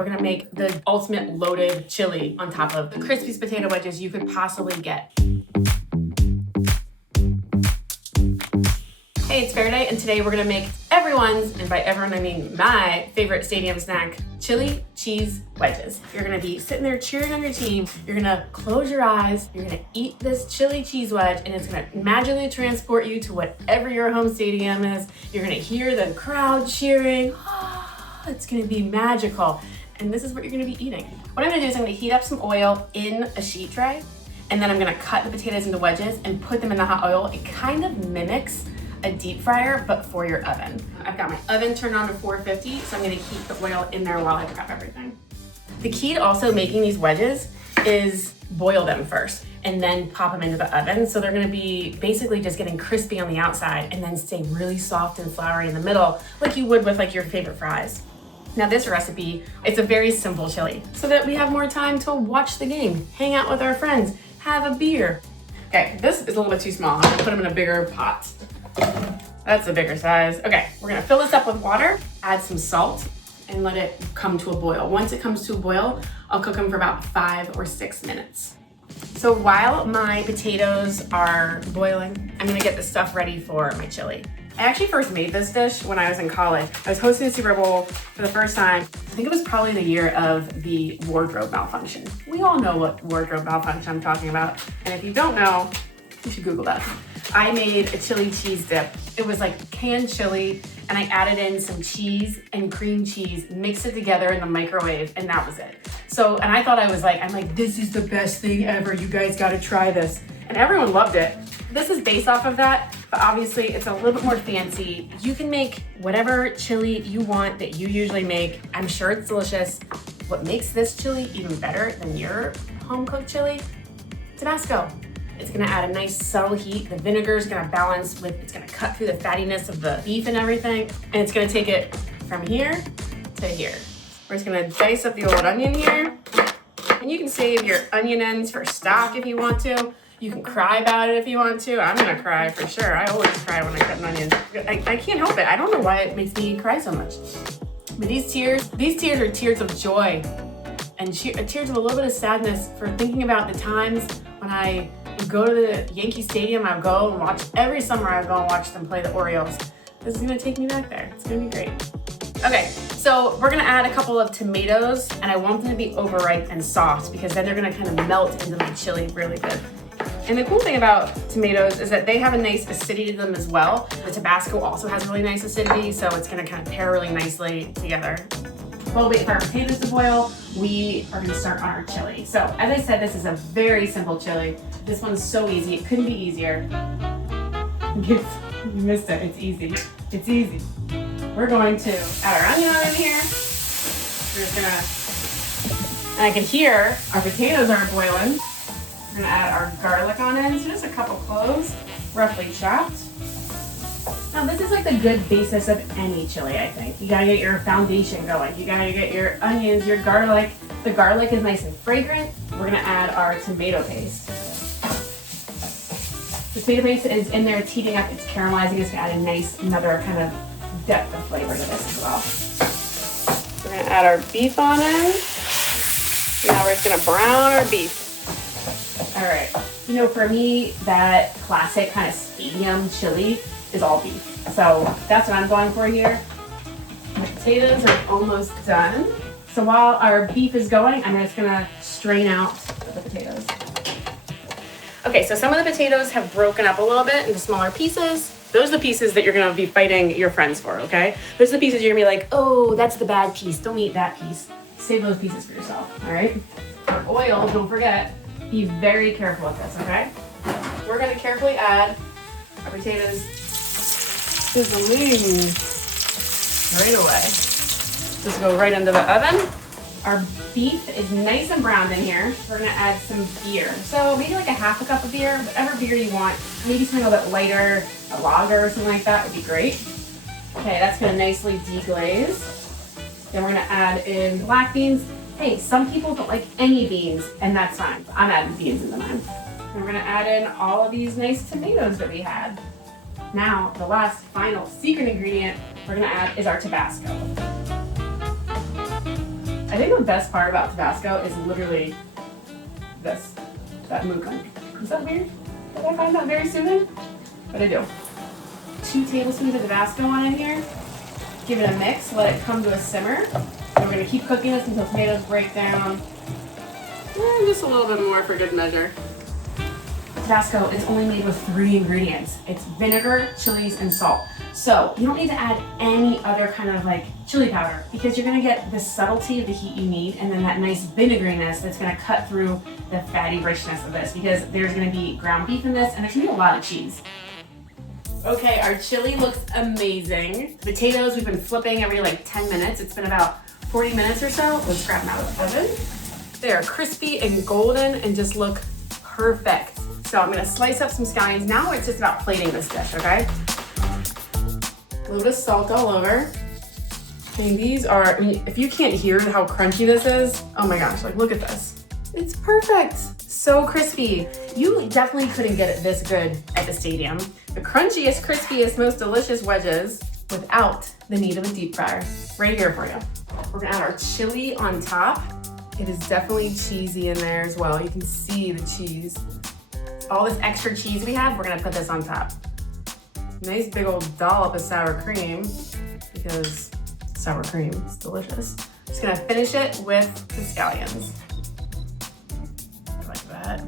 we're gonna make the ultimate loaded chili on top of the crispiest potato wedges you could possibly get. Hey, it's Farideh, and today we're gonna make everyone's, and by everyone I mean my favorite stadium snack, chili cheese wedges. You're gonna be sitting there cheering on your team. You're gonna close your eyes. You're gonna eat this chili cheese wedge, and it's gonna magically transport you to whatever your home stadium is. You're gonna hear the crowd cheering. It's gonna be magical. And this is what you're gonna be eating. What I'm gonna do is I'm gonna heat up some oil in a sheet tray, and then I'm gonna cut the potatoes into wedges and put them in the hot oil. It kind of mimics a deep fryer, but for your oven. I've got my oven turned on to 450, so I'm gonna heat the oil in there while I prep everything. The key to also making these wedges is boil them first and then pop them into the oven. So they're gonna be basically just getting crispy on the outside and then stay really soft and floury in the middle, like you would with like your favorite fries. Now this recipe, it's a very simple chili so that we have more time to watch the game, hang out with our friends, have a beer. Okay, this is a little bit too small. I'm gonna put them in a bigger pot. That's a bigger size. Okay, we're gonna fill this up with water, add some salt, and let it come to a boil. Once it comes to a boil, I'll cook them for about 5 or 6 minutes. So while my potatoes are boiling, I'm gonna get the stuff ready for my chili. I actually first made this dish when I was in college. I was hosting a Super Bowl for the first time. I think it was probably the year of the wardrobe malfunction. We all know what wardrobe malfunction I'm talking about. And if you don't know, you should Google that. I made a chili cheese dip. It was like canned chili, and I added in some cheese and cream cheese, mixed it together in the microwave, and that was it. So, and I thought I'm like, this is the best thing ever. You guys gotta try this. And everyone loved it. This is based off of that, but obviously it's a little bit more fancy. You can make whatever chili you want that you usually make. I'm sure it's delicious. What makes this chili even better than your home-cooked chili? Tabasco. It's gonna add a nice subtle heat. The vinegar is gonna balance with, it's gonna cut through the fattiness of the beef and everything. And it's gonna take it from here to here. We're just gonna dice up the old onion here. And you can save your onion ends for stock if you want to. You can cry about it if you want to. I'm gonna cry for sure. I always cry when I cut an onion. I can't help it. I don't know why it makes me cry so much. But these tears are tears of joy and tears of a little bit of sadness for thinking about the times when I go to the Yankee Stadium. I would go and watch, every summer I would go and watch them play the Orioles. This is gonna take me back there. It's gonna be great. Okay, so we're gonna add a couple of tomatoes, and I want them to be overripe and soft because then they're gonna kind of melt into my chili really good. And the cool thing about tomatoes is that they have a nice acidity to them as well. The Tabasco also has really nice acidity, so it's gonna kind of pair really nicely together. While we wait for our potatoes to boil, we are gonna start on our chili. So as I said, this is a very simple chili. This one's so easy, it couldn't be easier. You missed it, it's easy. It's easy. We're going to add our onion in here. We're just gonna, and I can hear our potatoes are boiling. We're gonna add our garlic on in, so just a couple cloves, roughly chopped. Now this is like the good basis of any chili, I think. You gotta get your foundation going. You gotta get your onions, your garlic. The garlic is nice and fragrant. We're gonna add our tomato paste. The tomato paste is in there, it's heating up, it's caramelizing. It's gonna add a nice, another kind of depth of flavor to this as well. We're gonna add our beef on in. Now we're just gonna brown our beef. All right, you know, for me, that classic kind of stadium chili is all beef. So that's what I'm going for here. The potatoes are almost done. So while our beef is going, I'm just gonna strain out the potatoes. Okay, so some of the potatoes have broken up a little bit into smaller pieces. Those are the pieces that you're gonna be fighting your friends for, okay? Those are the pieces you're gonna be like, oh, that's the bad piece, don't eat that piece. Save those pieces for yourself, all right? For oil, don't forget, be very careful with this, okay? We're gonna carefully add our potatoes sizzling right away. Just go right into the oven. Our beef is nice and browned in here. We're gonna add some beer. So maybe like a half a cup of beer, whatever beer you want. Maybe something a little bit lighter, a lager or something like that would be great. Okay, that's gonna nicely deglaze. Then we're gonna add in black beans. Hey, some people don't like any beans, and that's fine. I'm adding beans into mine. And we're gonna add in all of these nice tomatoes that we had. Now, the last final secret ingredient we're gonna add is our Tabasco. I think the best part about Tabasco is literally this, that mookan. Is that weird? Did I find that very soothing? But I do. 2 tablespoons of Tabasco on in here. Give it a mix, let it come to a simmer. And we're gonna keep cooking this until tomatoes break down. And just a little bit more for good measure. Tabasco is only made with 3 ingredients. It's vinegar, chilies, and salt. So you don't need to add any other kind of like chili powder because you're gonna get the subtlety of the heat you need and then that nice vinegariness that's gonna cut through the fatty richness of this because there's gonna be ground beef in this and there's gonna be a lot of cheese. Okay, our chili looks amazing. The potatoes we've been flipping every like 10 minutes. It's been about 40 minutes or so. Let's grab them out of the oven. They are crispy and golden and just look perfect. So I'm gonna slice up some scallions. Now it's just about plating this dish, okay? A little bit of salt all over. And these are, I mean, if you can't hear how crunchy this is, oh my gosh, like look at this. It's perfect, so crispy. You definitely couldn't get it this good at the stadium. The crunchiest, crispiest, most delicious wedges without the need of a deep fryer. Right here for you. We're gonna add our chili on top. It is definitely cheesy in there as well. You can see the cheese. All this extra cheese we have, we're gonna put this on top. Nice big old dollop of sour cream because sour cream is delicious. Just gonna finish it with the scallions. Like that.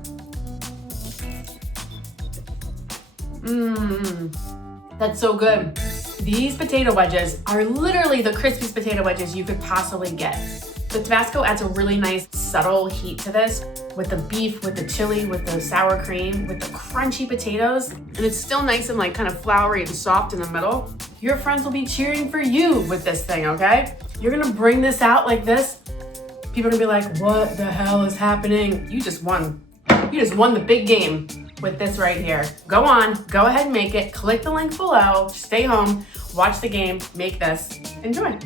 That's so good. These potato wedges are literally the crispiest potato wedges you could possibly get. The Tabasco adds a really nice subtle heat to this with the beef, with the chili, with the sour cream, with the crunchy potatoes. And it's still nice and like kind of floury and soft in the middle. Your friends will be cheering for you with this thing, okay? You're gonna bring this out like this. People are gonna be like, what the hell is happening? You just won. You just won the big game with this right here. Go on, go ahead and make it. Click the link below, stay home, watch the game, make this, enjoy.